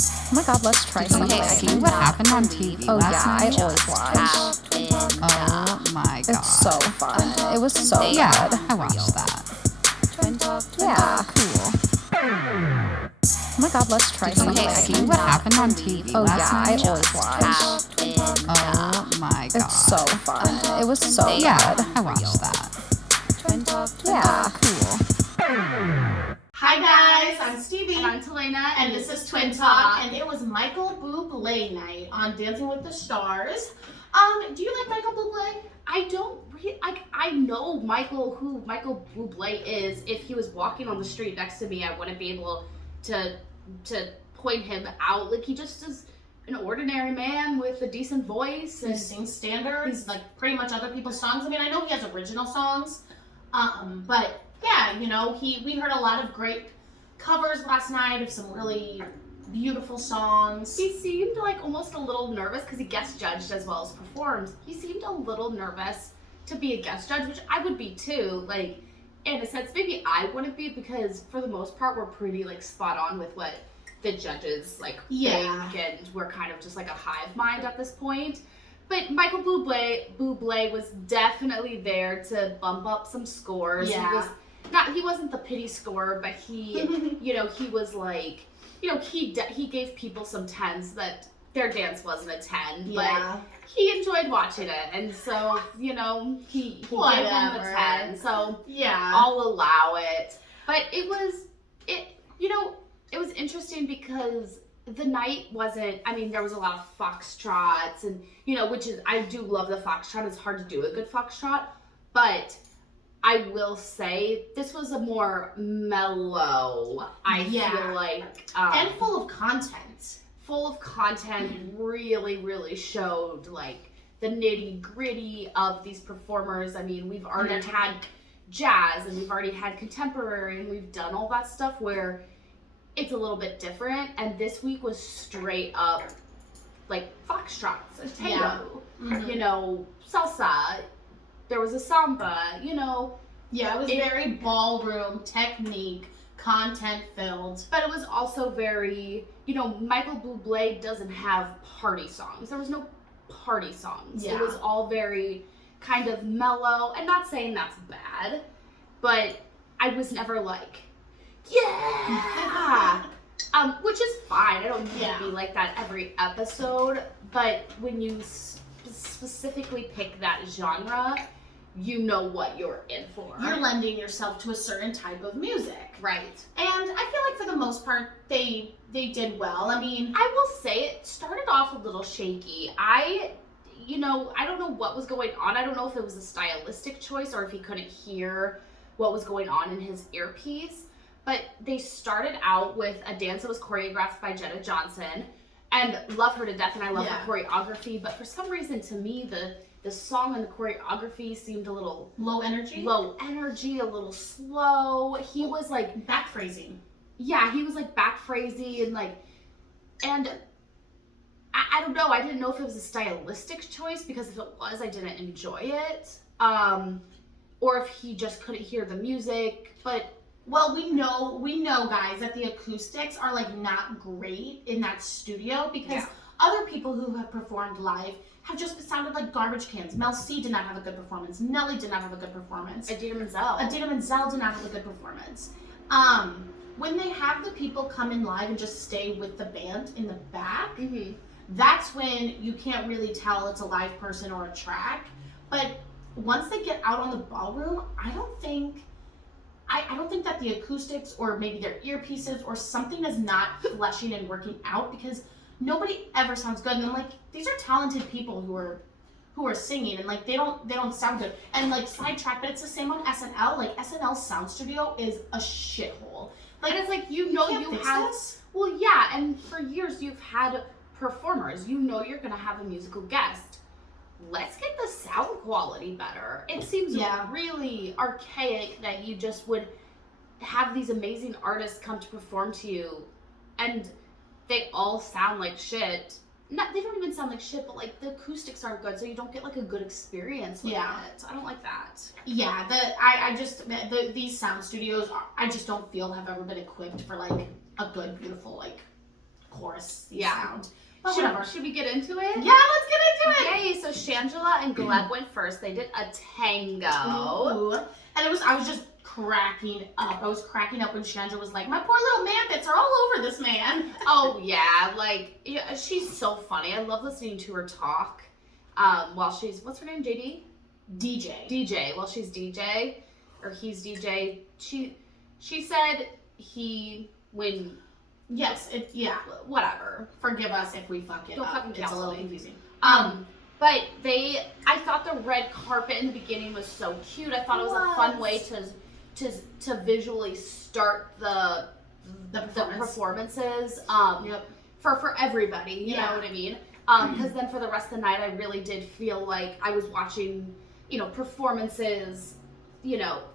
Oh my god, let's try something. See what happened on TV last night? I always watch. Oh my god. It's so fun. It was so Yeah, good. I watched that. Yeah. Cool. Oh my god, let's try something. See what happened on TV Oh last yeah, I night? always watch. Oh my god. It's so fun. It was so Yeah, good. I watched that. Yeah. Cool. Hi guys, I'm Stevie. And I'm Talena, and this is Twin Talk, and it was Micheal Bublé Night on Dancing with the Stars. Do you like Micheal Bublé? I know Micheal Bublé is. If he was walking on the street next to me, I wouldn't be able to point him out. Like, he just is an ordinary man with a decent voice. He sings standards, like pretty much other people's songs. I mean, I know he has original songs, but yeah, you know, we heard a lot of great covers last night of some really beautiful songs. He seemed like almost a little nervous because he guest judged as well as performed. He seemed a little nervous to be a guest judge, which I would be too. Like, in a sense, maybe I wouldn't be, because for the most part we're pretty like spot on with what the judges like think, and we're kind of just like a hive mind at this point. But Micheal Bublé was definitely there to bump up some scores. Yeah. He wasn't the pity scorer, but he, you know, he was like, you know, he gave people some 10s that their dance wasn't a 10, but he enjoyed watching it, and so, you know, he gave them a 10, so yeah, I'll allow it. But it was interesting because the night wasn't, I mean, there was a lot of foxtrots, and, you know, which is, I do love the foxtrot. It's hard to do a good foxtrot, but I will say this was a more mellow, I feel like. And full of content. Really, really showed like the nitty gritty of these performers. I mean, we've already had jazz, and we've already had contemporary, and we've done all that stuff where it's a little bit different. And this week was straight up like foxtrots, a tango, you know, salsa. There was a samba, you know. Yeah, it was very ballroom technique, content filled. But it was also very, you know, Micheal Bublé doesn't have party songs. There was no party songs. Yeah. It was all very kind of mellow. And not saying that's bad, but I was never like, yeah! Which is fine. I don't need to be like that every episode. But when you specifically pick that genre, you know what you're in for. You're lending yourself to a certain type of music. Right. And I feel like for the most part, they did well. I mean, I will say it started off a little shaky. I don't know what was going on. I don't know if it was a stylistic choice or if he couldn't hear what was going on in his earpiece. But they started out with a dance that was choreographed by Jenna Johnson. And love her to death, and I love her choreography. But for some reason, to me, the song and the choreography seemed a little low energy, a little slow. He was like back phrasing. Yeah, he was like back phrasing, and I don't know. I didn't know if it was a stylistic choice, because if it was, I didn't enjoy it. Or if he just couldn't hear the music. But well, we know, guys, that the acoustics are like not great in that studio, because other people who have performed live have just sounded like garbage cans. Mel C did not have a good performance. Nelly did not have a good performance. Idina Menzel did not have a good performance. When they have the people come in live and just stay with the band in the back, that's when you can't really tell it's a live person or a track. But once they get out on the ballroom, I don't think that the acoustics, or maybe their earpieces or something, is not fleshing and working out, because nobody ever sounds good. And I'm like, these are talented people who are singing, and like they don't sound good. And like, sidetrack, but it's the same on SNL. Like, SNL's sound studio is a shithole. Like, and it's like, you have this? Well, yeah, and for years you've had performers. You know you're gonna have a musical guest. Let's get the sound quality better. It seems really archaic that you just would have these amazing artists come to perform to you, and they all sound like shit. They don't even sound like shit, but like the acoustics aren't good, so you don't get like a good experience with it. I don't like that. Yeah, these sound studios, I just don't feel have ever been equipped for like a good, beautiful, like chorus Yeah. sound. But whatever. Should we get into it? Yeah, let's get into it. Yay! So Shangela and Gleb went first. They did a tango. Ooh. And I was just cracking up. I was cracking up when Shangela was like, my poor little man bits are all over this man. Oh yeah, like yeah, she's so funny. I love listening to her talk. While she's what's her name? JD? DJ. While she's DJ or he's DJ. She said Yes, whatever. forgive us if we fuck it Don't up. fucking It's a cancel little me. confusing. But I thought the red carpet in the beginning was so cute. I thought it was a fun way to visually start the performances. For everybody, you know what I mean? Because then for the rest of the night, I really did feel like I was watching, performances,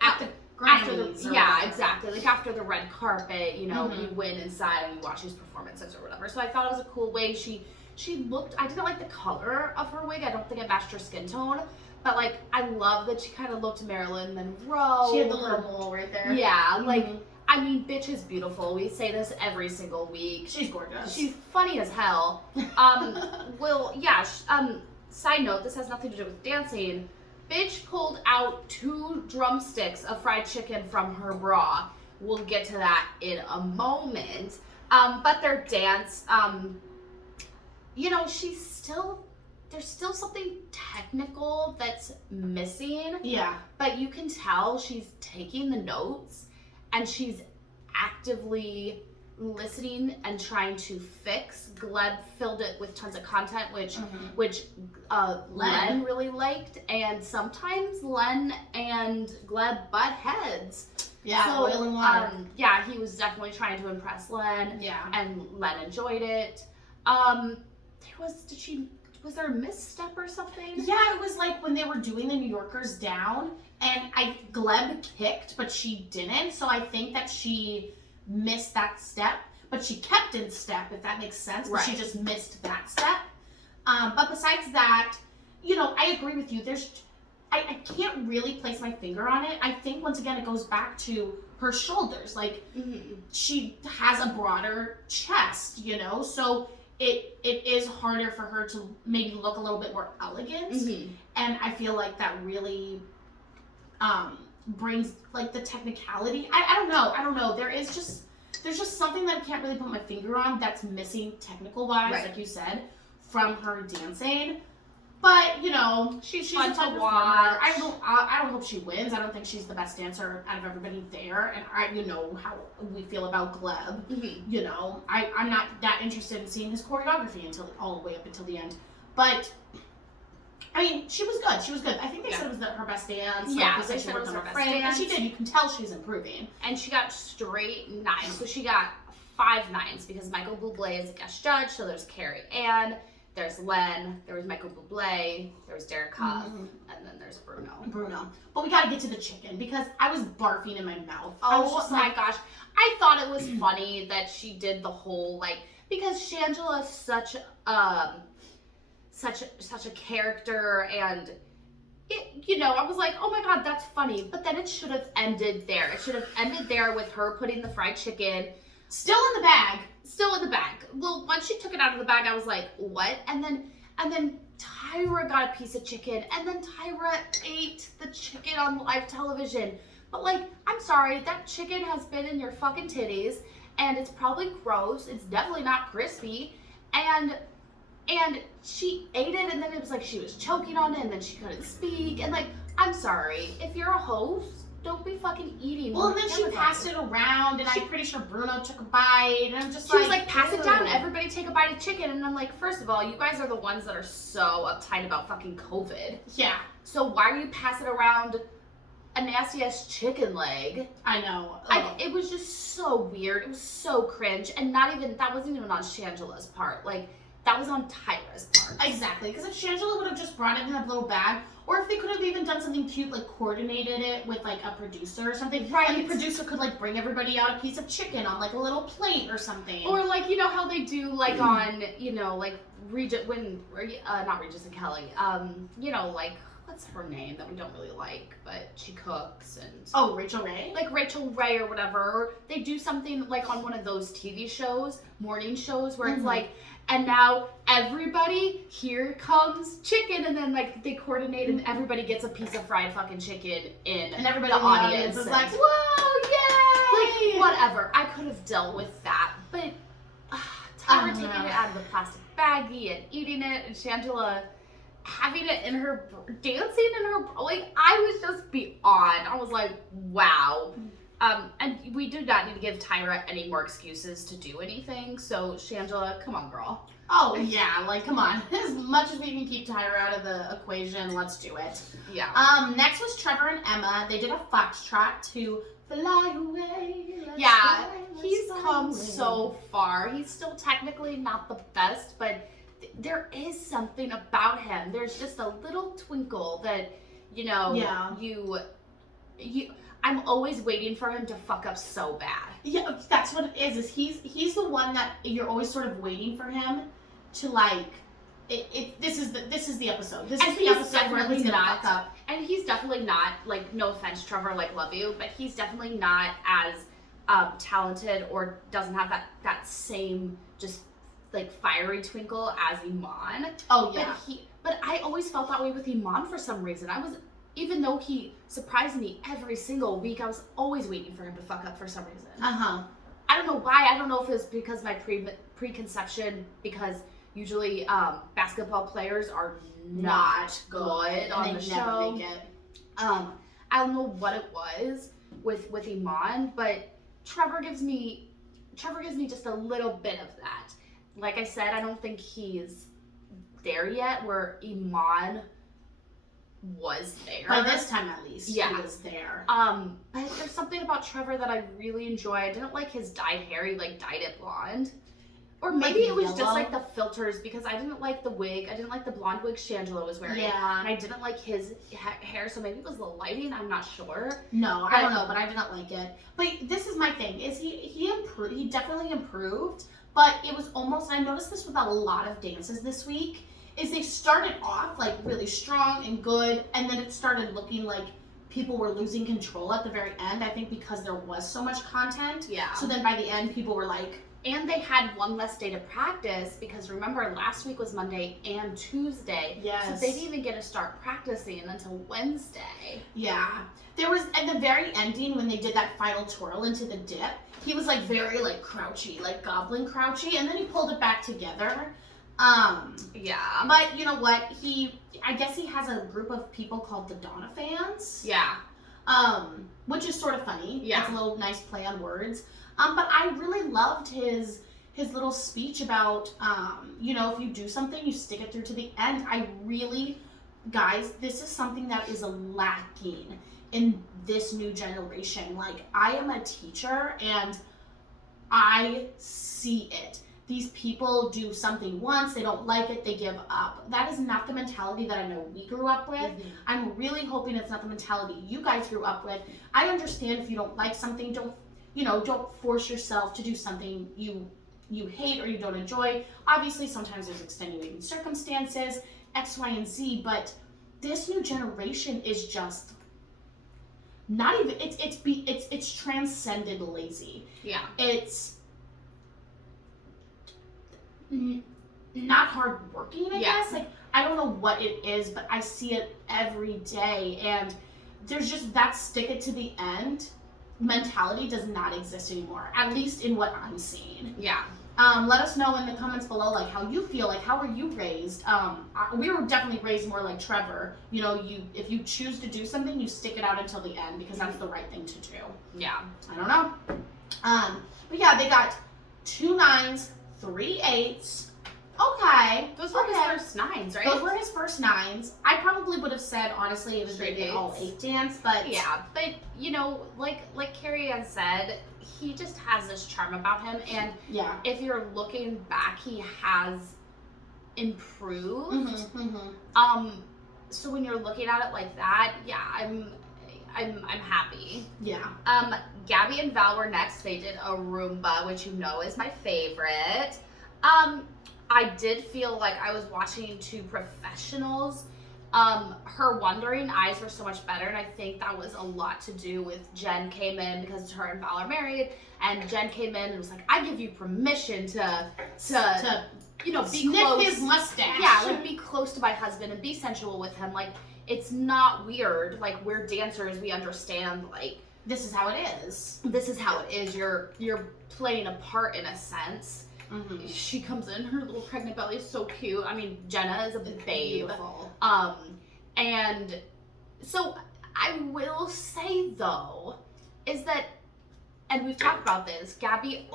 after exactly. Like after the red carpet, we went inside and we watched these performances or whatever. So I thought it was a cool way. She looked, I didn't like the color of her wig. I don't think it matched her skin tone. But like, I love that she kind of looked Marilyn Monroe. She had the little mole right there. Yeah, like, I mean, bitch is beautiful. We say this every single week. She's gorgeous. She's funny as hell. Side note, this has nothing to do with dancing. Bitch pulled out 2 drumsticks of fried chicken from her bra. We'll get to that in a moment. But their dance, there's still something technical that's missing. Yeah. But you can tell she's taking the notes and she's actively listening and trying to fix. Gleb filled it with tons of content, which Len really liked, and sometimes Len and Gleb butt heads. Yeah, so, oil and water. He was definitely trying to impress Len. Yeah. And Len enjoyed it. Was there a misstep or something? Yeah, it was like when they were doing the New Yorkers down, and Gleb kicked, but she didn't. So I think that she missed that step, but she kept in step, if that makes sense. But she just missed that step. But besides that, I agree with you. I can't really place my finger on it. I think once again it goes back to her shoulders. Like she has a broader chest, so it is harder for her to maybe look a little bit more elegant. And I feel like that really brings like the technicality. I don't know. There's just something that I can't really put my finger on that's missing technical wise, like you said, from her dancing. But she's fun a fun to performer. watch. I don't hope she wins. I don't think she's the best dancer out of everybody there. And you know how we feel about Gleb. I'm not that interested in seeing his choreography all the way up until the end. But I mean, she was good. I think they said it was her best dance. Yeah, they said it was her best frame, dance. and she did. You can tell she's improving. And she got straight 9. So she got 5 9s because Micheal Bublé is a guest judge. So there's Carrie Ann, there's Len, there was Micheal Bublé, there was Derek Huff, and then there's Bruno. But we gotta get to the chicken because I was barfing in my mouth. Oh my gosh. I thought it was funny that she did the whole, because Shangela is such a character, and I was like, oh my god, that's funny. But then it should have ended there. It should have ended there with her putting the fried chicken Still in the bag. Well, once she took it out of the bag, I was like, what? And then Tyra got a piece of chicken, and then Tyra ate the chicken on live television. But I'm sorry, that chicken has been in your fucking titties, and it's probably gross. It's definitely not crispy. And she ate it, and then it was like she was choking on it, and then she couldn't speak. And I'm sorry, if you're a host, don't be fucking eating. Well, and then she passed it around, and I'm pretty sure Bruno took a bite, and I'm just she was like, pass it down, ew. everybody take a bite of chicken. And I'm like, first of all, you guys are the ones that are so uptight about fucking COVID. Yeah. So why are you passing around a nasty ass chicken leg? I know. It was just so weird. It was so cringe, and that wasn't even on Shangela's part. That was on Tyra's part. Exactly, because if Shangela would have just brought it in a little bag, or if they could have even done something cute, coordinated it with a producer or something, right? And the producer could bring everybody out a piece of chicken on a little plate or something, or how they do on Regis, not Regis and Kelly, what's her name that we don't really like, but she cooks and Oh, Rachel Ray? like Rachel Ray or whatever. Or they do something like on one of those TV shows, morning shows, where it's like, and now everybody, here comes chicken, and then like they coordinate and everybody gets a piece of fried fucking chicken in, And everybody the in the audience is like, whoa, yay! like whatever. I could have dealt with that, but Tyra taking it out of the plastic baggie and eating it, and Shangela having it in her, dancing in her, like, I was just beyond. I was like, wow. And we do not need to give Tyra any more excuses to do anything. So Shangela, come on, girl. Oh yeah, like come on. As much as we can keep Tyra out of the equation, let's do it. Yeah. Next was Trevor and Emma. They did a foxtrot to Fly Away. Yeah, he's come so far. He's still technically not the best, but there is something about him. There's just a little twinkle that, you know, you I'm always waiting for him to fuck up so bad. Yeah, that's what it is he's the one that you're always sort of waiting for him to like this is the episode. This is the episode where he's gonna fuck up. And he's definitely not, like, no offense, Trevor, like, love you, but he's definitely not as talented or doesn't have that same just like fiery twinkle as Iman. Oh yeah. But I always felt that way with Iman for some reason. Even though he surprised me every single week, I was always waiting for him to fuck up for some reason. I don't know why. I don't know if it's because my preconception, because usually basketball players are not good on the show. Never make it. I don't know what it was with Iman, but Trevor gives me just a little bit of that. Like I said, I don't think he's there yet where Iman was there. By this time, at least, yeah, he was there. But there's something about Trevor that I really enjoy. I didn't like his dyed hair. He like dyed it blonde. Or maybe like it was yellow. just like the filters, because I didn't like the wig. I didn't like the blonde wig Shangela was wearing. Yeah. And I didn't like his hair, so maybe it was the lighting. I'm not sure. No, I don't know, but I didn't like it. But this is my thing: is he improved? He definitely improved, but it was almost. I noticed this with a lot of dances this week. Is they started off like really strong and good, and then it started looking like people were losing control at the very end. I think because there was so much content. Yeah. So then by the end, people were like. And they had one less day to practice, because remember, last week was Monday and Tuesday. Yes. So they didn't even get to start practicing until Wednesday. Yeah. There was, at the very ending, when they did that final twirl into the dip, he was like very like crouchy, like goblin crouchy, and then he pulled it back together. Yeah. But you know what? I guess he has a group of people called the Donna fans. Yeah. Which is sort of funny. Yeah. It's a little nice play on words. But I really loved his little speech about, you know, if you do something, you stick it through to the end. Guys, this is something that is lacking in this new generation. Like, I am a teacher and I see it. These people do something once, they don't like it, they give up. That is not the mentality that I know we grew up with. Mm-hmm. I'm really hoping it's not the mentality you guys grew up with. I understand if you don't like something, don't force yourself to do something you hate or you don't enjoy. Obviously, sometimes there's extenuating circumstances, X, Y, and Z, but this new generation is just not even, it's transcended lazy. Yeah. It's not hardworking, I guess. Like, I don't know what it is, but I see it every day, and there's just that stick it to the end mentality does not exist anymore, at least in what I'm seeing. Yeah. Let us know in the comments below, like, how you feel, like, how were you raised? We were definitely raised more like Trevor. You know, if you choose to do something, you stick it out until the end, because that's the right thing to do. Yeah. I don't know. But yeah, they got 2 9s, 3 8s. Okay. Those were his first 9s, right? Those were his first 9s. I probably would have said, honestly, it was Straight maybe an all 8s. 8 dance, but yeah. But you know, like Carrie Ann said, he just has this charm about him, and yeah, if you're looking back, he has improved. Mm-hmm, mm-hmm. So when you're looking at it like that, yeah, I'm happy. Yeah. Gabby and Val were next. They did a Roomba, which you know is my favorite. I did feel like I was watching 2 professionals, Her Wandering Eyes were so much better, and I think that was a lot to do with Jen came in, because her and Val are married, and Jen came in and was like, I give you permission to be sniff close. his mustache. Yeah, like be close to my husband and be sensual with him. Like, it's not weird. Like, we're dancers, we understand, like, this is how it is. This is how it is. You're playing a part in a sense. Mm-hmm. She comes in, her little pregnant belly is so cute. I mean, Jenna is a babe. Beautiful. And so I will say though, is that, and we've talked about this, Gabby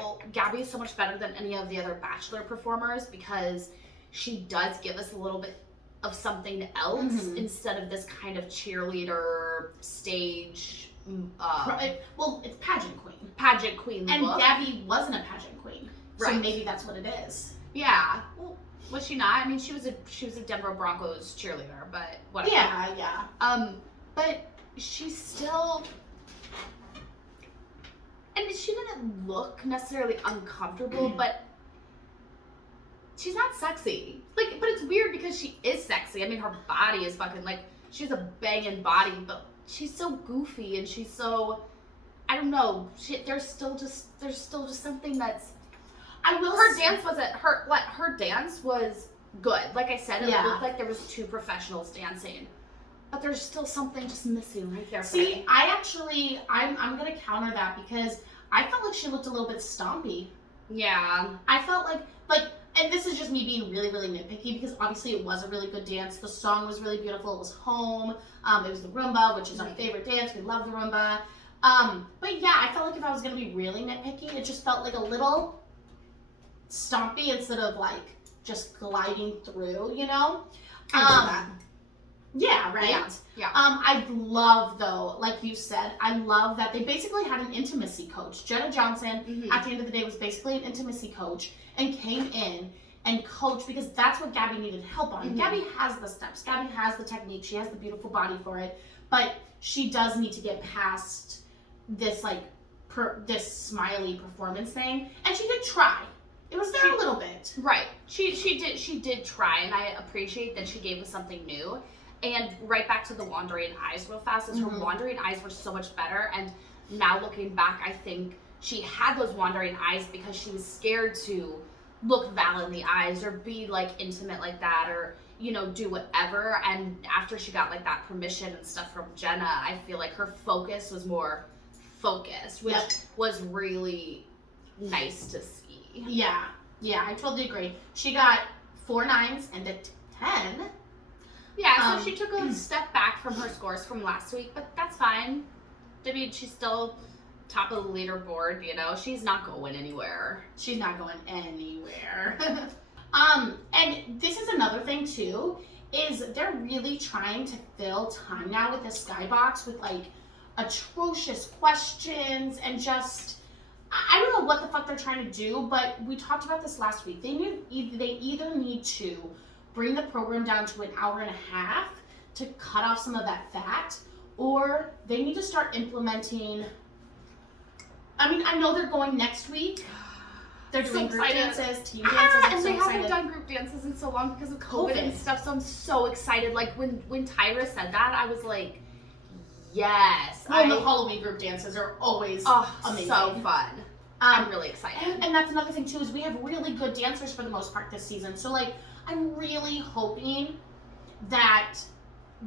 is so much better than any of the other Bachelor performers because she does give us a little bit of something else instead of this kind of cheerleader stage. It's pageant queen. Pageant queen and look. Gabby wasn't a pageant queen, so Right. maybe that's what it is. Yeah. Well, was she not? I mean, she was a Denver Broncos cheerleader, but whatever. Yeah. But she's still, and she didn't look necessarily uncomfortable, but she's not sexy. Like, but it's weird because she is sexy. I mean, her body is fucking like, she has a banging body, but she's so goofy and she's so, I don't know. There's still just something that's. Her dance was good. Like I said, it looked like there was two professionals dancing, but there's still something just missing right there. See, I'm gonna counter that because I felt like she looked a little bit stompy. Yeah. I felt like, and this is just me being really, really nitpicky because obviously it was a really good dance. The song was really beautiful. It was Home. It was the Rumba, which is our favorite dance. We love the Rumba. But yeah, I felt like if I was gonna be really nitpicky, it just felt like a little stompy instead of like just gliding through, you know? Yeah, right? Yeah. I love though, like you said, I love that they basically had an intimacy coach. Jenna Johnson, at the end of the day, was basically an intimacy coach and came in and coached because that's what Gabby needed help on. Gabby has the steps, Gabby has the technique, she has the beautiful body for it, but she does need to get past this like this smiley performance thing, and she did try. It was there a little bit. Right. She did try, and I appreciate that she gave us something new. And right back to the Wandering Eyes real fast, is her Wandering Eyes were so much better, and now looking back, I think she had those Wandering Eyes because she was scared to look Val in the eyes or be like intimate like that or, you know, do whatever. And after she got like that permission and stuff from Jenna, I feel like her focus was more focused, which was really nice to see. Yeah, I totally agree. She got 4 9s and a 10. Yeah, so she took a step back from her scores from last week, but that's fine. I mean, she's still top of the leaderboard, you know? She's not going anywhere. She's not going anywhere. And this is another thing too, is they're really trying to fill time now with the Skybox with like atrocious questions and just, I don't know what the fuck they're trying to do, but we talked about this last week. They either need to bring the program down to an hour and a half to cut off some of that fat, or they need to start implementing. I mean, I know they're going next week. They're doing group dances, team dances. And they haven't done group dances in so long because of COVID and stuff, so I'm so excited. Like, when Tyra said that, I was like, yes. Well, the Halloween group dances are always amazing. So fun. I'm really excited. And that's another thing, too, is we have really good dancers for the most part this season. So, like, I'm really hoping that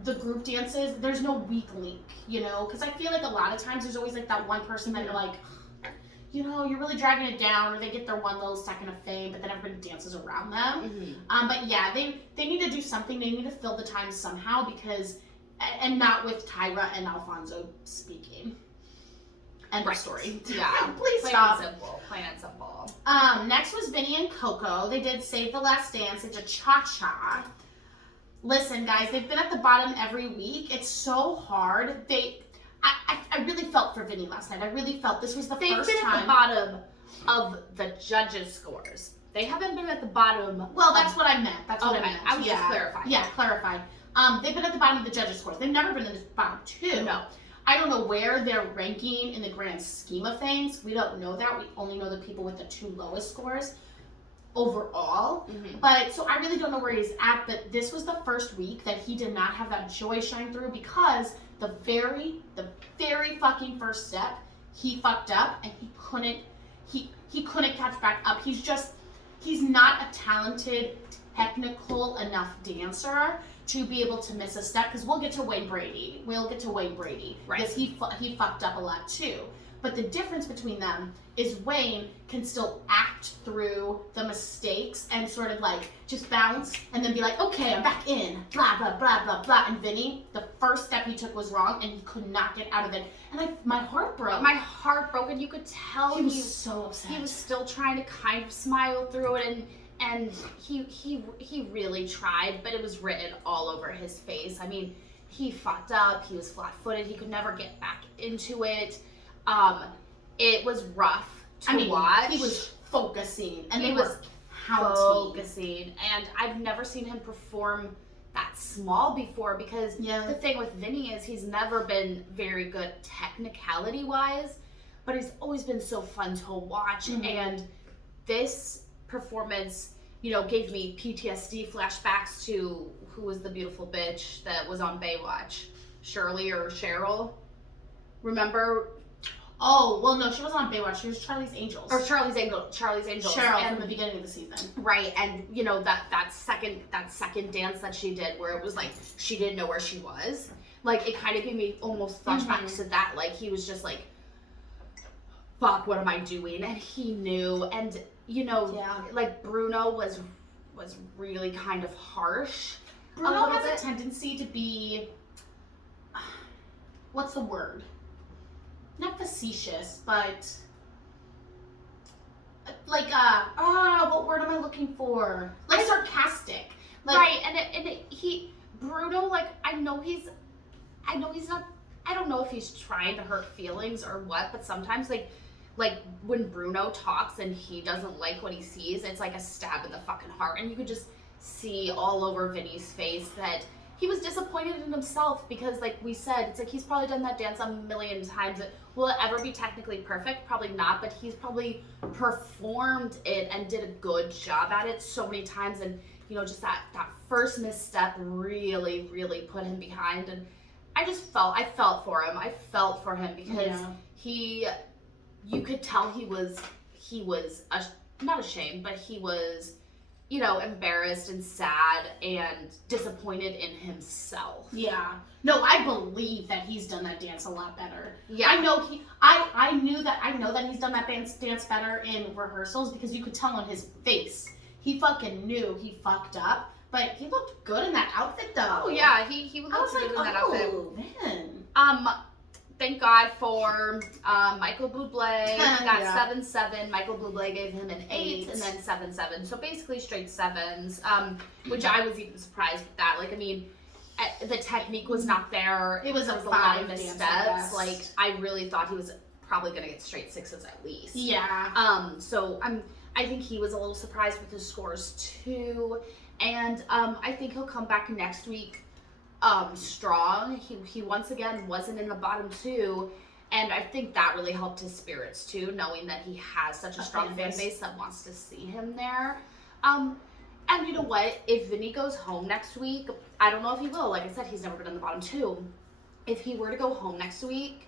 the group dances, there's no weak link, you know? Because I feel like a lot of times there's always, like, that one person that you're like, you know, you're really dragging it down, or they get their one little second of fame, but then everybody dances around them. But, yeah, they need to do something. They need to fill the time somehow because, and not with Tyra and Alfonso speaking. End of story. Yeah. Please stop. Plain and simple. Next was Vinny and Coco. They did Save the Last Dance. It's a cha-cha. Listen, guys, they've been at the bottom every week. It's so hard. I really felt for Vinny last night. I really felt this was the first time. They've been at the bottom of the judges' scores. They haven't been at the bottom. Well, that's what I meant. That's what I meant. I was just clarifying. Yeah, clarify. They've been at the bottom of the judges' scores. They've never been in the bottom 2. No. I don't know where they're ranking in the grand scheme of things. We don't know that. We only know the people with the 2 lowest scores. overall. But so I really don't know where he's at, but this was the first week that he did not have that joy shine through, because the very fucking first step he fucked up, and he couldn't catch back up. He's not a talented, technical enough dancer to be able to miss a step, because we'll get to Wayne Brady, Right. because he fucked up a lot too. But the difference between them is Wayne can still act through the mistakes and sort of like just bounce and then be like, okay, I'm back in, blah, blah, blah, blah, blah. And Vinny, the first step he took was wrong and he could not get out of it. And my heart broke. My heart broke, and you could tell he was so upset. He was still trying to kind of smile through it, and he really tried, but it was written all over his face. I mean, he fucked up, he was flat-footed, he could never get back into it. It was rough to watch. He was focusing, and he was focusing, and I've never seen him perform that small before, because the thing with Vinny is he's never been very good technicality wise, but he's always been so fun to watch. And this performance, gave me PTSD flashbacks to who was the beautiful bitch that was on Baywatch, Shirley or Cheryl, remember? Oh, well, no, she wasn't on Baywatch. She was Charlie's Angels. Or Charlie's Angels. Cheryl from the beginning of the season. Right, and that second dance that she did, where it was like she didn't know where she was. Like, it kind of gave me almost flashbacks to that. Like, he was just like, fuck, what am I doing? And he knew. And like Bruno was really kind of harsh. Bruno has a tendency to be, what's the word? Not facetious, but like what word am I looking for? Like sarcastic. Like, right, and Bruno, like, I know he's not, I don't know if he's trying to hurt feelings or what, but sometimes like when Bruno talks and he doesn't like what he sees, it's like a stab in the fucking heart, and you could just see all over Vinny's face that he was disappointed in himself, because like we said, it's like he's probably done that dance a million times. Will it ever be technically perfect? Probably not, but he's probably performed it and did a good job at it so many times, and just that first misstep really, really put him behind. And I felt for him because you could tell he was not ashamed, but he was embarrassed and sad and disappointed in himself. Yeah. No, I believe that he's done that dance a lot better. Yeah. I know that he's done that dance better in rehearsals, because you could tell on his face. He fucking knew he fucked up, but he looked good in that outfit though. Oh yeah, he looked good in that outfit. Oh man. Thank God for Micheal Bublé. He got 7-7. Micheal Bublé gave him an 8 and then 7-7. So basically straight 7s, which I was even surprised with that. Like, I mean, the technique was not there. It was a lot of missteps. Like, I really thought he was probably going to get straight 6s at least. Yeah. So I think he was a little surprised with his scores too. And I think he'll come back next week strong. He once again wasn't in the bottom 2, and I think that really helped his spirits too, knowing that he has such a strong fan base that wants to see him there. And you know what? If Vinny goes home next week, I don't know if he will. Like I said, he's never been in the bottom 2. If he were to go home next week,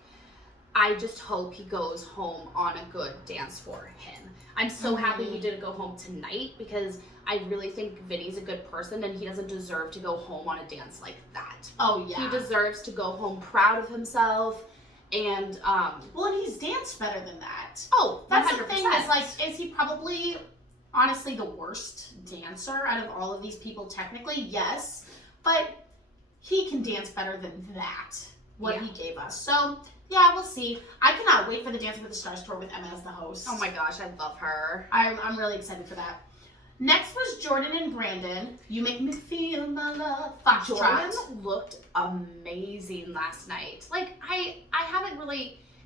I just hope he goes home on a good dance for him. I'm so happy he didn't go home tonight, because I really think Vinny's a good person and he doesn't deserve to go home on a dance like that. Oh yeah. He deserves to go home proud of himself, and well, and he's danced better than that. Oh, that's 100%. The thing, is like, is he probably honestly the worst dancer out of all of these people technically? Yes, but he can dance better than that, what he gave us. So yeah, we'll see. I cannot wait for the Dancing with the Stars tour with Emma as the host. Oh my gosh, I love her. I'm really excited for that. Next was Jordan and Brandon. You Make Me Feel My Love. Jordan looked amazing last night. Like, I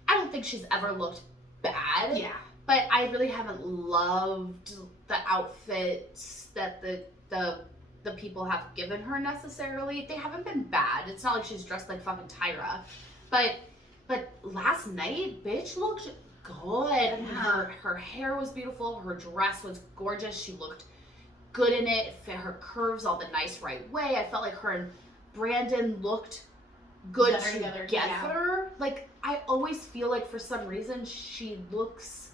don't think she's ever looked bad. Yeah. But I really haven't loved the outfits that the people have given her necessarily. They haven't been bad. It's not like she's dressed like fucking Tyra. But last night, bitch looked good. And her hair was beautiful. Her dress was gorgeous. She looked good in it. Fit her curves all the nice right way. I felt like her and Brandon looked good together. Yeah. Like, I always feel like for some reason she looks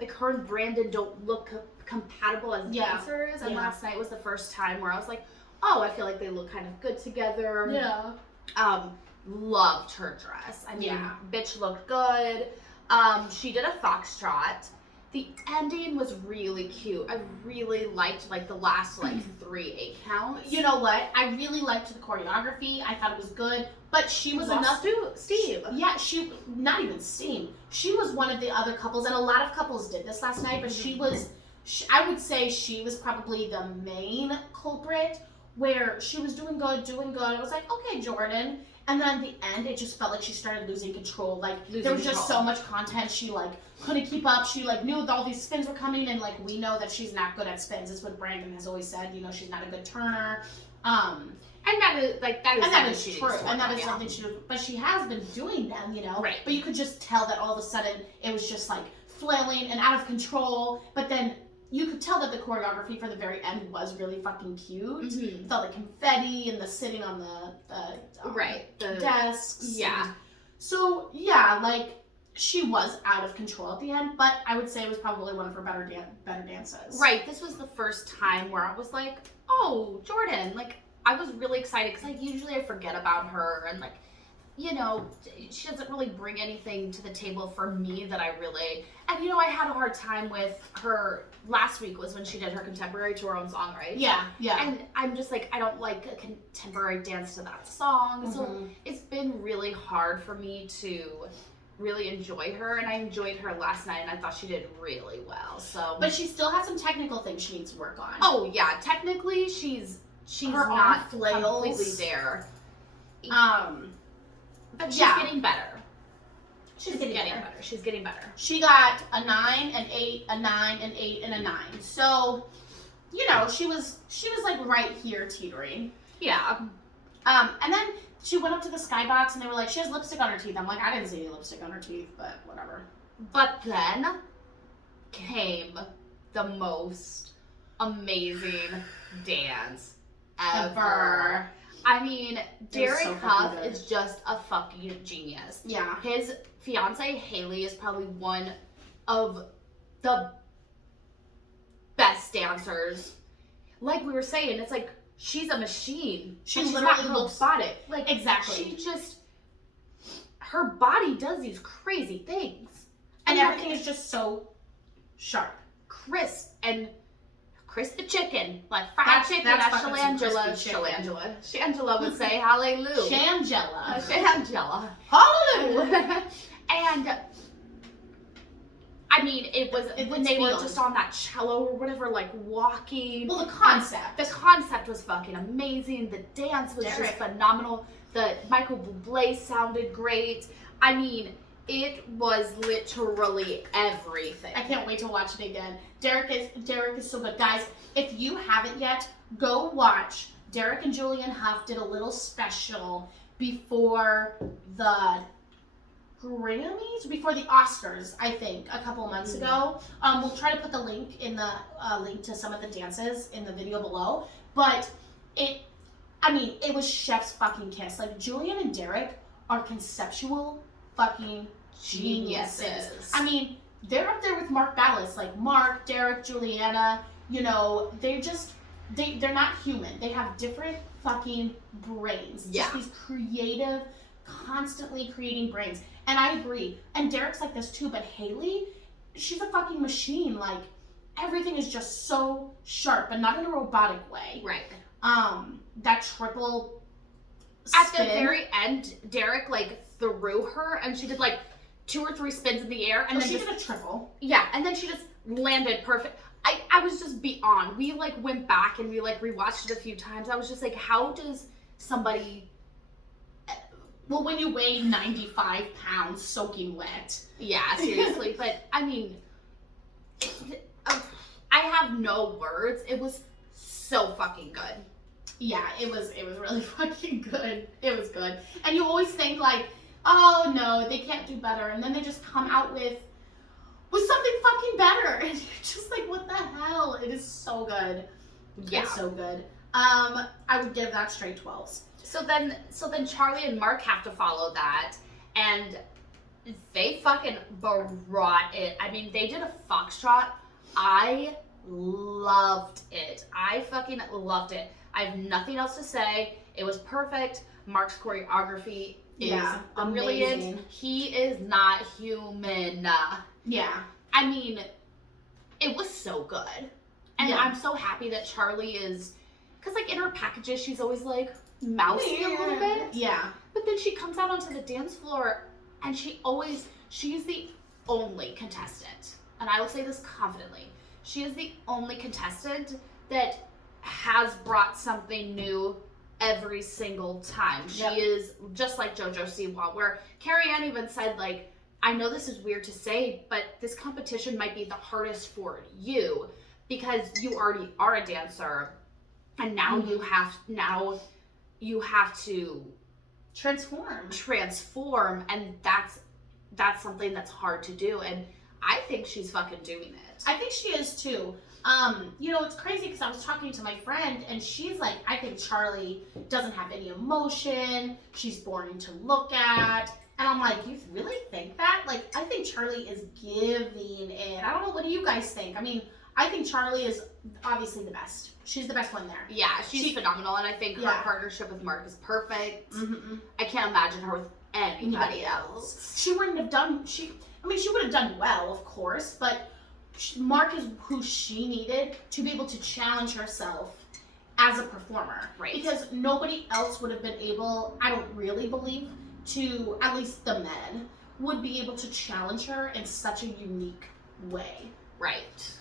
like her and Brandon don't look compatible as dancers. And last night was the first time where I was like, oh, I feel like they look kind of good together. Yeah. Loved her dress. I mean, bitch looked good. She did a foxtrot. The ending was really cute. I really liked like the last like 3 8 counts. You know what? I really liked the choreography. I thought it was good, but she was enough to Steve. Yeah, she not even Steve. She was one of the other couples, and a lot of couples did this last night. But she was, I would say she was probably the main culprit, where she was doing good. I was like, okay, Jordan. And then at the end, it just felt like she started losing control. Like, there was just so much content. She, like, couldn't keep up. She, like, knew that all these spins were coming. And, like, we know that she's not good at spins. It's what Brandon has always said. You know, she's not a good turner. And that is, like, that is true. And that is something she, but she has been doing them, you know? Right. But you could just tell that all of a sudden it was just, like, flailing and out of control. But then you could tell that the choreography for the very end was really fucking cute. Mm-hmm. Felt like confetti and the sitting on the desks. Yeah. So, yeah, like, she was out of control at the end, but I would say it was probably one of her better dances. Right. This was the first time where I was like, oh, Jordan. Like, I was really excited because, like, usually I forget about her and, like, you know, she doesn't really bring anything to the table for me that I really, and you know, I had a hard time with her last week was when she did her contemporary to her own song, right? Yeah. And I'm just like, I don't like a contemporary dance to that song. Mm-hmm. So it's been really hard for me to really enjoy her, and I enjoyed her last night, and I thought she did really well. So, but she still has some technical things she needs to work on. Oh yeah, technically she's her not flails. Completely there. But she's getting better. She's getting better. She's getting better. She got a 9, an 8, a 9, an 8, and a 9. So, you know, she was like right here teetering. Yeah. And then she went up to the skybox and they were like, she has lipstick on her teeth. I'm like, I didn't see any lipstick on her teeth, but whatever. But then came the most amazing dance ever. I mean, Derek Huff is just a fucking genius. Yeah. His fiance, Hailey, is probably one of the best dancers. Like we were saying, it's like, she's a machine. She's literally robotic. Like, exactly. Her body does these crazy things. And everything is just so sharp. Crisp the chicken, like fried chicken. That's Shangela would say hallelujah. Shangela. Hallelujah. And I mean, it was when they were just on that cello or whatever, like walking. Well, the concept was fucking amazing. The dance was just phenomenal. The Micheal Bublé sounded great. I mean, it was literally everything. I can't wait to watch it again. Derek is so good. Guys, if you haven't yet, go watch. Derek and Julian Huff did a little special before the Grammys, before the Oscars, I think, a couple months ago. We'll try to put the link in the link to some of the dances in the video below. But it was chef's fucking kiss. Like, Julian and Derek are conceptual fucking geniuses. I mean, they're up there with Mark Ballas, like Mark, Derek, Juliana. You know, they're not human. They have different fucking brains. Yeah. Just these creative, constantly creating brains. And I agree. And Derek's like this too, but Hailey, she's a fucking machine. Like, everything is just so sharp, but not in a robotic way. Right. That triple spin. At the very end, Derek, like, threw her, and she did, like, 2 or 3 spins in the air, and then she did a triple. Yeah, and then she just landed perfect. I was just beyond. We, like, went back and we, like, rewatched it a few times. I was just like, how does somebody... Well, when you weigh 95 pounds soaking wet. Yeah, seriously. But, I mean, I have no words. It was so fucking good. Yeah, it was really fucking good. It was good. And you always think, like, oh no, they can't do better. And then they just come out with something fucking better. And you're just like, what the hell? It is so good. Yeah. It's so good. I would give that straight 12s. So then Charlie and Mark have to follow that, and they fucking brought it. I mean, they did a foxtrot. I loved it. I fucking loved it. I have nothing else to say. It was perfect. Mark's choreography is brilliant. Amazing. He is not human. Yeah. I mean, it was so good. And Yeah. I'm so happy that Charlie is, because like in her packages, she's always like mousy a little bit. Yeah. But then she comes out onto the dance floor and she's the only contestant. And I will say this confidently. She is the only contestant that has brought something new every single time. She is just like JoJo Siwa, where Carrie Ann even said, like, I know this is weird to say, but this competition might be the hardest for you because you already are a dancer, and now you have to transform, and that's something that's hard to do, and I think she's fucking doing it. I think she is too. It's crazy because I was talking to my friend and she's like, I think Charlie doesn't have any emotion. She's boring to look at. And I'm like, you really think that? Like, I think Charlie is giving it. I don't know. What do you guys think? I mean, I think Charlie is obviously the best. She's the best one there. Yeah, she's phenomenal, and I think her partnership with Mark is perfect. I can't imagine her with anybody else. She wouldn't have done. She would have done well, of course, but Mark is who she needed to be able to challenge herself as a performer. Right. Because nobody else would have been able, I don't really believe, to, at least the men, would be able to challenge her in such a unique way. Right.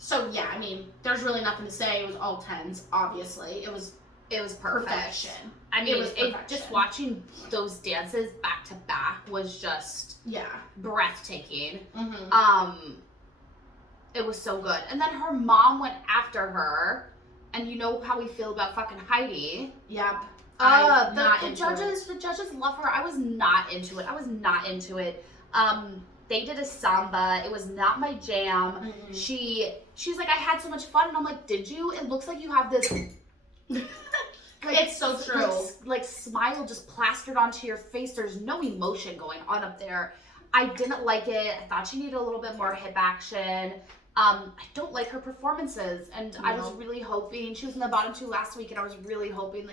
So yeah, I mean, there's really nothing to say. It was all 10s, obviously. It was perfect. perfection. I mean, it was perfection. Just watching those dances back to back was just breathtaking. It was so good. And then her mom went after her, and you know how we feel about fucking Heidi. Yep. The judges love her. I was not into it. They did a samba. It was not my jam. She's like, I had so much fun, and I'm like, did you? It looks like you have this. It's so true. Like smile just plastered onto your face. There's no emotion going on up there. I didn't like it. I thought she needed a little bit more hip action. I don't like her performances, and I was really hoping she was in the bottom 2 last week, and I was really hoping,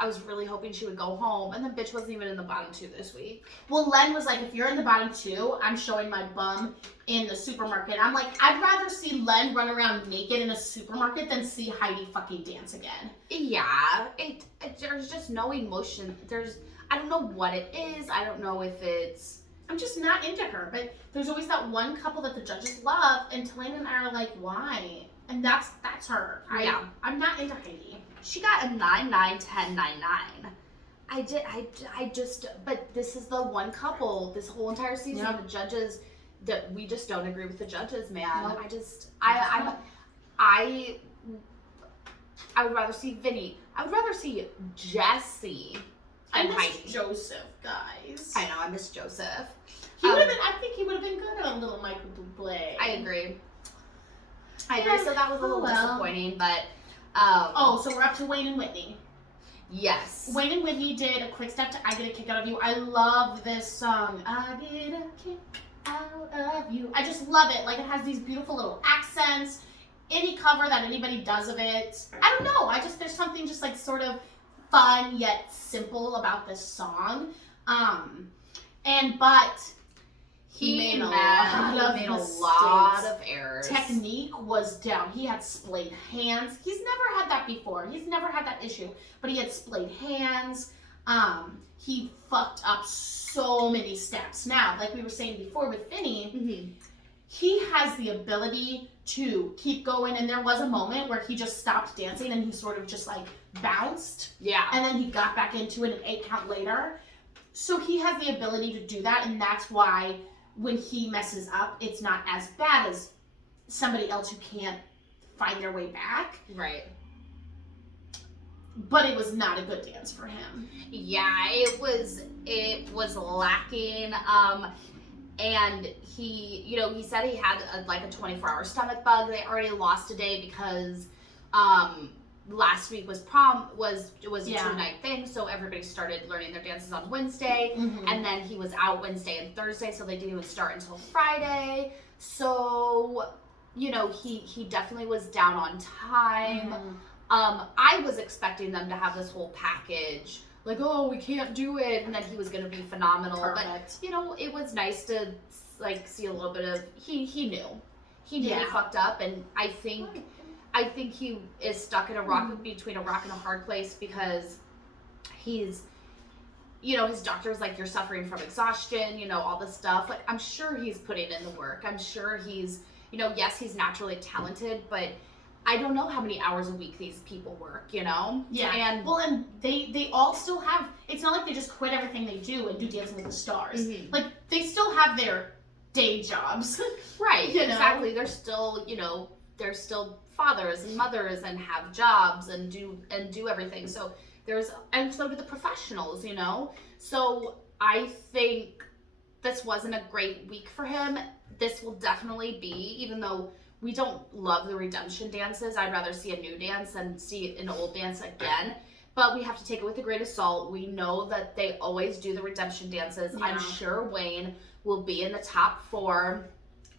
I was really hoping she would go home, and the bitch wasn't even in the bottom 2 this week. Well, Len was like, if you're in the bottom 2, I'm showing my bum in the supermarket. I'm like, I'd rather see Len run around naked in a supermarket than see Heidi fucking dance again. Yeah, there's just no emotion. I don't know what it is. I don't know if it's... I'm just not into her, but there's always that one couple that the judges love, and Talene and I are like, why? And that's her. I'm not into Heidi. She got a 9, 9, 10, 9, 9. But this is the one couple this whole entire season. The judges, that we just don't agree with the judges, man. Nope. I would rather see Vinny. I would rather see Jesse and Heidi. Joseph, guys. I know, I miss Joseph. I think he would have been good on little Micheal Bublé. I agree. So that was a little disappointing, but so we're up to Wayne and Whitney. Yes. Wayne and Whitney did a quick step to I Get a Kick Out of You. I love this song. I get a kick out of you. I just love it. Like, it has these beautiful little accents. Any cover that anybody does of it. I don't know. There's something just like sort of fun yet simple about this song. But he made a lot of errors. Technique was down. He had splayed hands. He's never had that before. He's never had that issue. But he had splayed hands. He fucked up so many steps. Now, like we were saying before with Vinny, he has the ability to keep going. And there was a moment where he just stopped dancing and he sort of just like bounced. Yeah. And then he got back into it an 8 count later. So he has the ability to do that. And that's why when he messes up, it's not as bad as somebody else who can't find their way back. Right. but it was not a good dance for him. Yeah, it was lacking. And he said he had a 24-hour stomach bug. They already lost a day because last week was prom, was a 2-night thing, so everybody started learning their dances on Wednesday, and then he was out Wednesday and Thursday, so they didn't even start until Friday. So, he definitely was down on time. I was expecting them to have this whole package, like, oh, we can't do it, and then he was going to be phenomenal. Perfect. But, it was nice to, see a little bit of, he knew he fucked up, and I think he is stuck in between a rock and a hard place, because he's, his doctor's like, you're suffering from exhaustion, all this stuff. Like, I'm sure he's putting in the work. I'm sure he's, yes, he's naturally talented, but I don't know how many hours a week these people work, Yeah. And they all still have, it's not like they just quit everything they do and do Dancing with the Stars. Like, they still have their day jobs. Right, exactly. They're still, they're still fathers and mothers and have jobs and do everything. So and so do the professionals, So I think this wasn't a great week for him. This will definitely be, even though we don't love the redemption dances, I'd rather see a new dance than see an old dance again. But we have to take it with a grain of salt. We know that they always do the redemption dances. Yeah. I'm sure Wayne will be in the top 4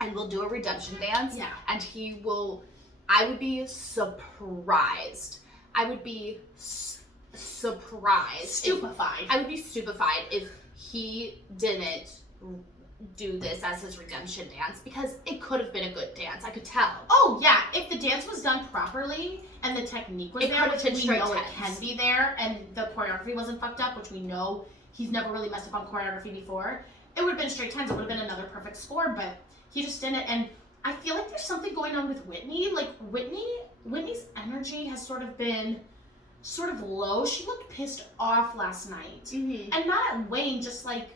and will do a redemption dance. Yeah. And he will, I would be surprised. I would be surprised. Stupefied. I would be stupefied if he didn't do this as his redemption dance, because it could have been a good dance. I could tell. Oh yeah, if the dance was done properly and the technique was there, which we know it can be there, and the choreography wasn't fucked up, which we know he's never really messed up on choreography before, it would have been straight 10s. It would have been another perfect score, but he just didn't. And I feel like there's something going on with Whitney. Like, Whitney's energy has sort of been low. She looked pissed off last night, and not at Wayne, just like,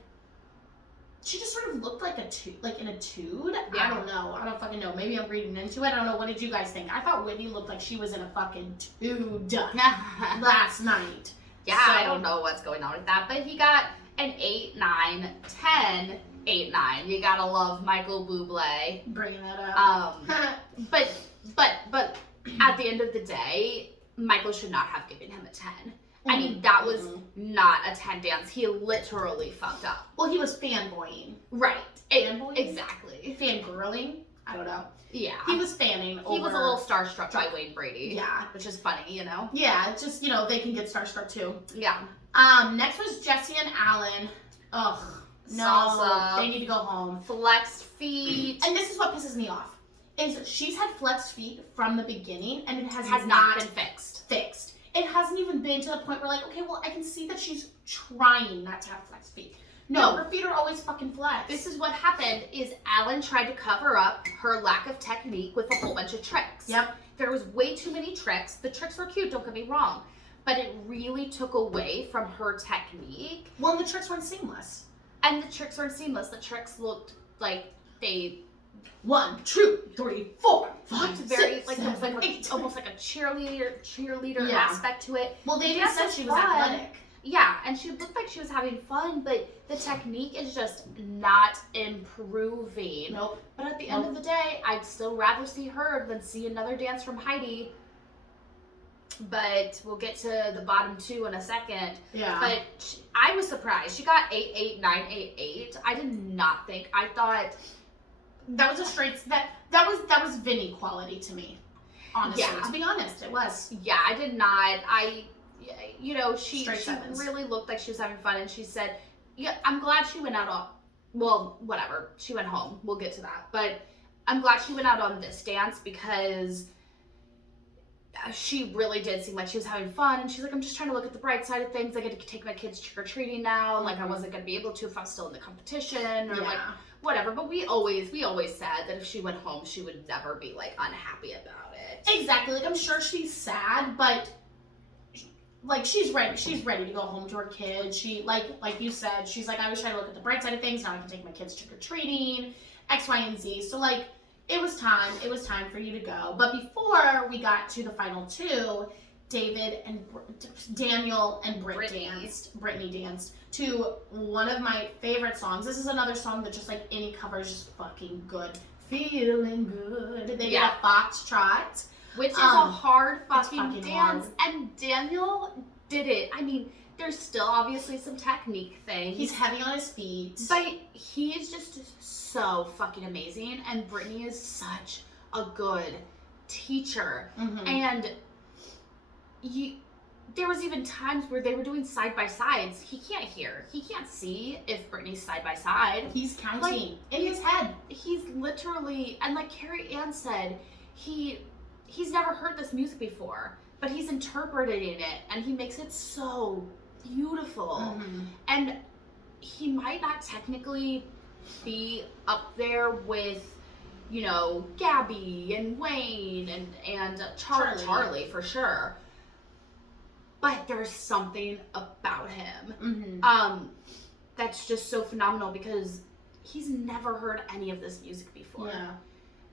she just sort of looked like in a tude. Yeah. I don't know. I don't fucking know. Maybe I'm reading into it. I don't know. What did you guys think? I thought Whitney looked like she was in a fucking tude last night. Yeah, so, I don't know what's going on with that. But he got an 8, 9, 10, 8, 9. You gotta love Micheal Bublé. Bringing that up. But at the end of the day, Michael should not have given him a 10. I mean, that was not a 10 dance. He literally fucked up. Well, he was fanboying. Right. Fanboying? Exactly. Fangirling? I don't know. Yeah. He was fanning over... He was a little starstruck by Wayne Brady. Yeah. Which is funny, Yeah, it's just, they can get starstruck too. Yeah. Next was Jessie and Alan. Ugh. No. Salsa. They need to go home. Flexed feet. And this is what pisses me off. Is she's had flexed feet from the beginning, and it has not been fixed. It hasn't even been to the point where, like, okay, well, I can see that she's trying not to have flexed feet. No, her feet are always fucking flexed. This is what happened, is Alan tried to cover up her lack of technique with a whole bunch of tricks. Yep. There was way too many tricks. The tricks were cute, don't get me wrong. But it really took away from her technique. Well, and the tricks weren't seamless. And the tricks weren't seamless. The tricks looked like they... 1, 2, 3, 4, 5, very 6, like 7, 8. Almost like a cheerleader aspect to it. Well, they even said she was athletic. Yeah, and she looked like she was having fun, but the technique is just not improving. Nope. But at the end of the day, I'd still rather see her than see another dance from Heidi. But we'll get to the bottom 2 in a second. Yeah. But I was surprised. She got 8, 8, 9, 8, 8. I did not think. I thought that was a straight that was Vinny quality to me. Honestly, yeah. To be honest, it was. Yeah, I did not. She sevens. Really looked like she was having fun, and she said, "Yeah, I'm glad she went out on. Well, whatever. She went home. We'll get to that. But I'm glad she went out on this dance because." She really did seem like she was having fun, and she's like, I'm just trying to look at the bright side of things. I get to take my kids trick-or-treating now. Like, I wasn't going to be able to if I was still in the competition or like whatever. But we always said that if she went home, she would never be like unhappy about it. Exactly. Like, I'm sure she's sad, but like she's ready to go home to her kids. She like you said, she's like, I was trying to look at the bright side of things. Now I can take my kids trick-or-treating, X, Y, and Z. So like, it was time for you to go. But before we got to the final 2, Daniel and Brittany danced to one of my favorite songs. This is another song that just like any cover is just fucking good. Feeling good. They did a foxtrot. Which is a hard fucking dance. Hard. And Daniel did it. I mean, there's still obviously some technique things. He's heavy on his feet. But he is just so fucking amazing. And Brittany is such a good teacher. Mm-hmm. And there was even times where they were doing side by sides. He can't hear. He can't see if Brittany's side by side. He's counting in his head. He's literally, and like Carrie Ann said, he's never heard this music before, but he's interpreting it, and he makes it so beautiful. Mm-hmm. And he might not technically be up there with, you know, Gabby and Wayne and Charlie for sure. But there's something about him that's just so phenomenal because he's never heard any of this music before. Yeah.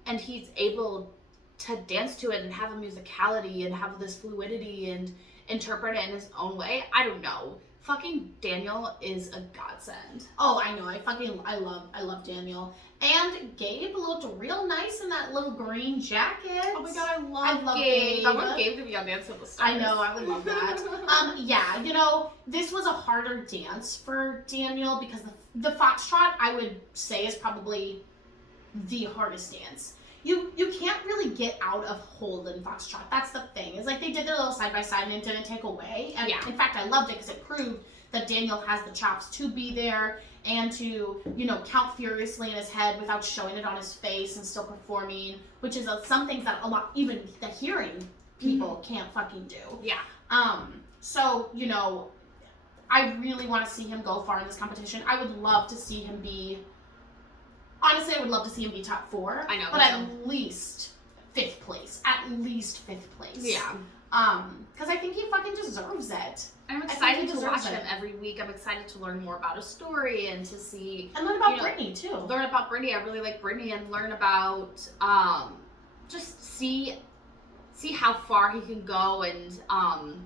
And he's able to dance to it and have a musicality and have this fluidity and interpret it in his own way. I don't know. Fucking Daniel is a godsend. Oh, I know. I love Daniel. And Gabe looked real nice in that little green jacket. Oh my god, I love Gabe. I want Gabe to be on Dance with the Stars. I know, I would love that. Yeah, you know, this was a harder dance for Daniel because the foxtrot, I would say, is probably the hardest dance. You can't really get out of hold in foxtrot. That's the thing. It's like they did their little side by side and it didn't take away. And in fact, I loved it because it proved that Daniel has the chops to be there and to, you know, count furiously in his head without showing it on his face and still performing, which is some things that even the hearing people can't fucking do. Yeah. So, you know, I really want to see him go far in this competition. I would love to see him honestly, I would love to see him be top 4. I know. But at least 5th place. At least 5th place. Yeah. Because I think he fucking deserves it. And I'm excited to watch him every week. I'm excited to learn more about his story and to see. And learn about Brittany, too. Learn about Brittany. I really like Brittany and learn about, just see how far he can go and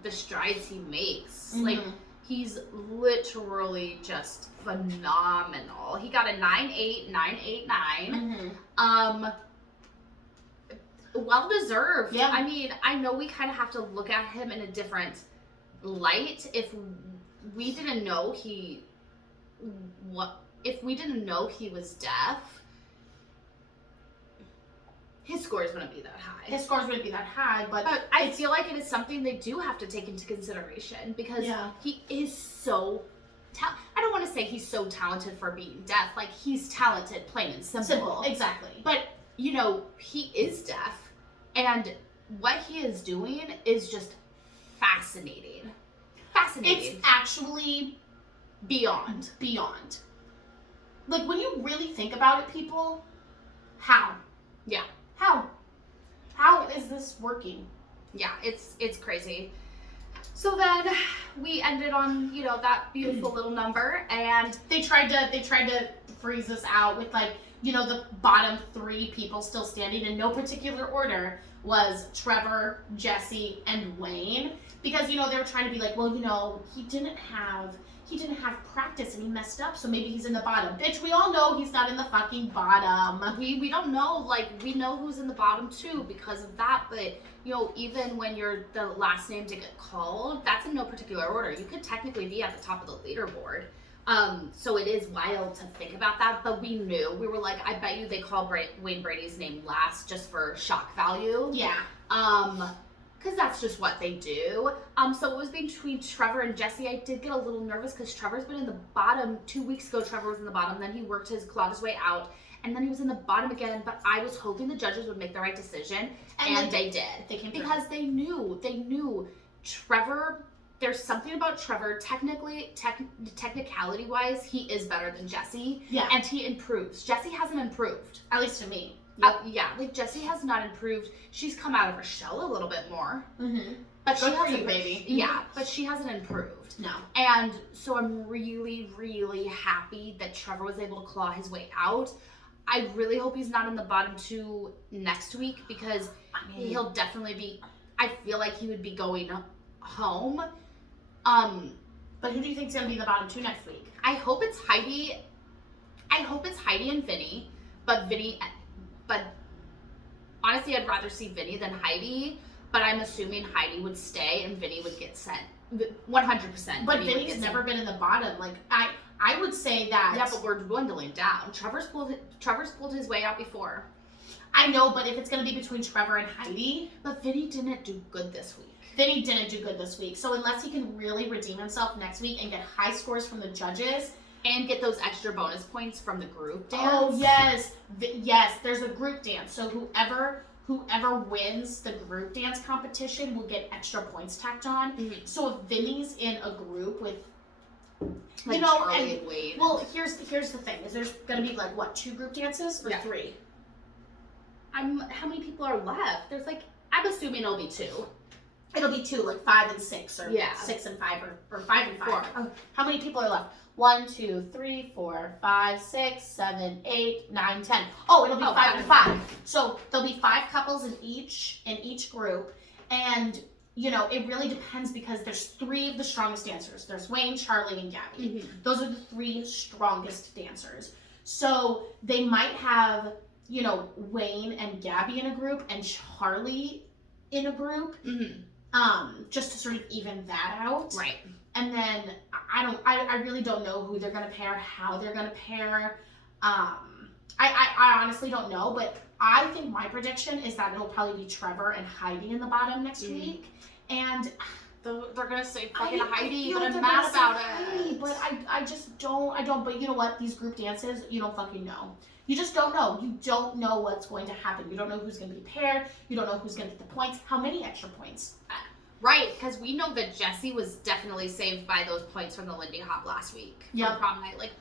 the strides he makes. Mm-hmm. Like, he's literally just phenomenal. He got a 9.8, 9.89. Well deserved. Yeah. I mean, I know we kind of have to look at him in a different light. If we didn't know he was deaf, his scores wouldn't be that high. His scores wouldn't be that high, but I feel like it is something they do have to take into consideration because he is so I don't want to say he's so talented for being deaf. Like, he's talented, plain and simple. Exactly. But, you know, he is deaf, and what he is doing is just fascinating. Fascinating. It's actually beyond. Like, when you really think about it, people, how? Yeah. How is this working? Yeah, it's crazy. So then we ended on, you know, that beautiful little number, and they tried to freeze us out with, like, you know, the bottom 3 people still standing in no particular order was Trevor, Jesse, and Wayne, because, you know, they were trying to be like, well, you know, he didn't have practice and he messed up, so maybe he's in the bottom. Bitch, we all know he's not in the fucking bottom. We don't know, like, we know who's in the bottom too because of that, but, you know, even when you're the last name to get called, that's in no particular order. You could technically be at the top of the leaderboard. So it is wild to think about that, but we knew. We were like, I bet you they call Wayne Brady's name last just for shock value. Yeah. Because that's just what they do. So it was between Trevor and Jesse. I did get a little nervous because Trevor's been in the bottom. 2 weeks ago, Trevor was in the bottom. Then he clawed his way out. And then he was in the bottom again. But I was hoping the judges would make the right decision. And they did. They came because they knew Trevor. There's something about Trevor, technicality-wise, he is better than Jesse. Yeah. And he improves. Jesse hasn't improved. At least to me. Yep. Yeah, like Jessie has not improved. She's come out of her shell a little bit more. But she hasn't, baby. Yeah, but she hasn't improved. No. And so I'm really, really happy that Trevor was able to claw his way out. I really hope he's not in the bottom 2 next week because he'll definitely be I feel like he would be going home. But who do you think's gonna be the bottom 2 next week? I hope it's Heidi. I hope it's Heidi and Vinny, but honestly, I'd rather see Vinny than Heidi. But I'm assuming Heidi would stay and Vinny would get sent 100%. But Vinny's never been in the bottom. Like I would say that. Yeah, but we're dwindling down. Trevor's pulled his way out before. I know, but if it's gonna be between Trevor and Heidi, but Vinny didn't do good this week. Vinny didn't do good this week. So unless he can really redeem himself next week and get high scores from the judges. And get those extra bonus points from the group dance. Oh, yes. Yes, there's a group dance. So whoever wins the group dance competition will get extra points tacked on. Mm-hmm. So if Vinny's in a group with, like, you know, Charlie and Wade. Well, here's the thing. Is there's going to be, like, what, 2 group dances or 3? How many people are left? I'm assuming it'll be 2. It'll be 2, like 5 and 6, or 6 and 5, or 5 and 5. 4. Oh, how many people are left? 1, 2, 3, 4, 5, 6, 7, 8, 9, 10. Oh, it'll be 5 and 5. So there'll be 5 couples in each group, and you know it really depends because there's 3 of the strongest dancers. There's Wayne, Charlie, and Gabby. Mm-hmm. Those are the 3 strongest dancers. So they might have, you know, Wayne and Gabby in a group and Charlie in a group, just to sort of even that out. Right. And then I really don't know who they're gonna pair, how they're gonna pair. I honestly don't know, but I think my prediction is that it'll probably be Trevor and Heidi in the bottom next week. And they're gonna say fucking Heidi, but I'm mad about it. Heidi, but I just don't. But you know what? These group dances, you don't fucking know. You just don't know. You don't know what's going to happen. You don't know who's going to be paired. You don't know who's going to get the points. How many extra points? Right, because we know that Jessie was definitely saved by those points from the Lindy Hop last week. Yeah. Prom night. Like,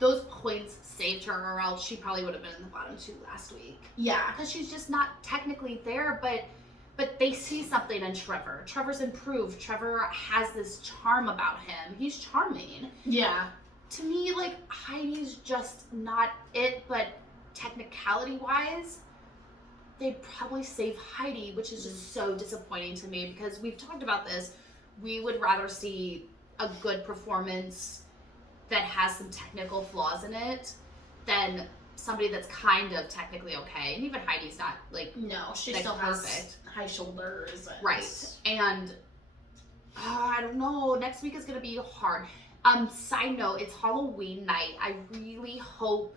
those points saved her, or else she probably would have been in the bottom 2 last week. Yeah. Because she's just not technically there, but they see something in Trevor. Trevor's improved. Trevor has this charm about him. He's charming. Yeah. To me, like, Heidi's just not it, but technicality-wise, they'd probably save Heidi, which is just so disappointing to me because we've talked about this. We would rather see a good performance that has some technical flaws in it than somebody that's kind of technically okay. And even Heidi's not, like, no, she like, still perfect. has high shoulders. And... Right. And I don't know. Next week is going to be hard. Side note, it's Halloween night. I really hope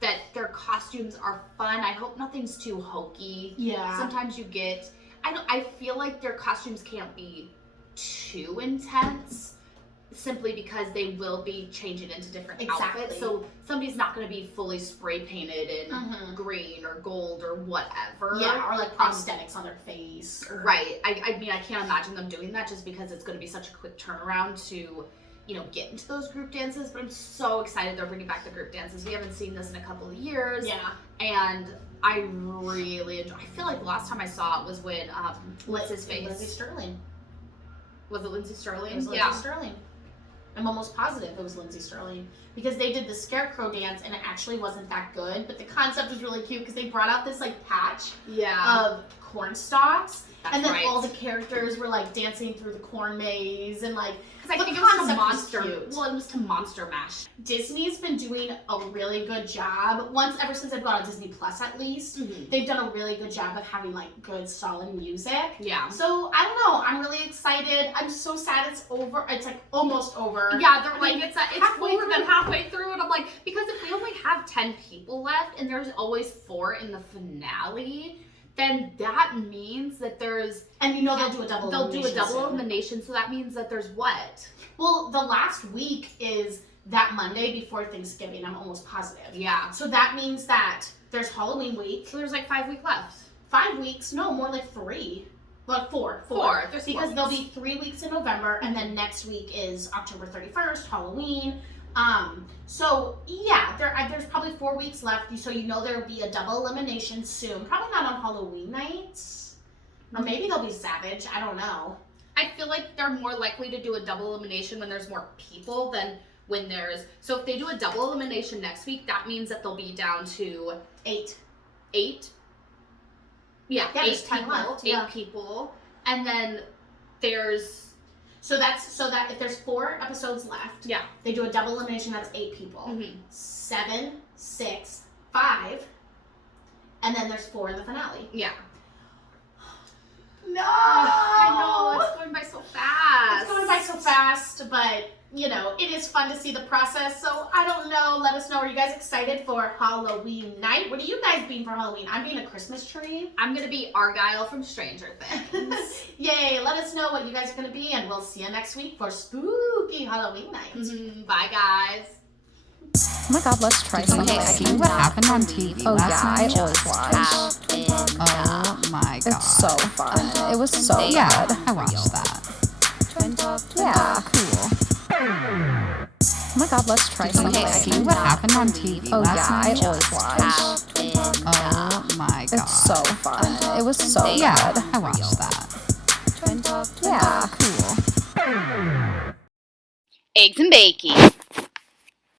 that their costumes are fun. I hope nothing's too hokey. Yeah. Sometimes you get, I feel like their costumes can't be too intense simply because they will be changing into different outfits. So somebody's not going to be fully spray painted in green or gold or whatever. Yeah, or like prosthetics on their face. Or... Right. I mean, I can't imagine them doing that just because it's going to be such a quick turnaround to, you know, get into those group dances, but I'm so excited they're bringing back the group dances. We haven't seen this in a couple of years. Yeah. And I really enjoy. I feel like the last time I saw it was when what's his face? Lindsay Sterling. Was it Lindsay Sterling? It was Lindsay Sterling. I'm almost positive it was Lindsay Sterling because they did the scarecrow dance and it actually wasn't that good, but the concept was really cute because they brought out this like patch of corn stalks. That's and then right. all the characters were like dancing through the corn maze and like because I think it was to it was to Monster Mash. Disney's been doing a really good job ever since I've gone on Disney Plus at least. They've done a really good job of having like good solid music. Yeah. So I don't know. I'm really excited. I'm so sad it's over. It's like almost over. Yeah, they're like it's more than halfway through, and I'm like, because if we only have 10 people left and there's always 4 in the finale, then that means that there's... And you know they'll do a double elimination. They'll do a double elimination, so that means that there's what? Well, the last week is that Monday before Thanksgiving, I'm almost positive. Yeah. So that means that there's Halloween week. So there's like 5 weeks left. 5 weeks? No, more like 3. Well, 4. 4. There's 4 because there'll be 3 weeks in November, and then next week is October 31st, Halloween. So yeah, there's probably 4 weeks left, so you know there'll be a double elimination soon. Probably not on Halloween nights, or maybe they'll be Savage. I don't know. I feel like they're more likely to do a double elimination when there's more people than when there's. So if they do a double elimination next week, that means that they'll be down to 8. 8. Yeah, 8 there's 10 people. left. 8 Yeah. people. And then there's So that if there's 4 episodes left, yeah. they do a double elimination. That's 8 people. Mhm. 7, 6, 5, and then there's 4 in the finale. Yeah. No, I know, it's going by so fast. It's going by so fast, but you know, it is fun to see the process. So I don't know. Let us know. Are you guys excited for Halloween night? What are you guys being for Halloween? I'm being a Christmas tree. I'm gonna be Argyle from Stranger Things. Yay! Let us know what you guys are gonna be, and we'll see you next week for spooky Halloween night. Bye, guys. Oh my god, let's try Did you something. see what happened on TV Oh last yeah, I night? always watch. Oh my god. It's so fun. It was so Yeah, good. I watched that. Yeah. Cool. Oh my god, let's try something. Did you see what happened on TV Oh last yeah, night? I always watch. Oh my god. It's so fun. It was so Yeah, good. I watched that. Yeah. Cool. Eggs and bacon.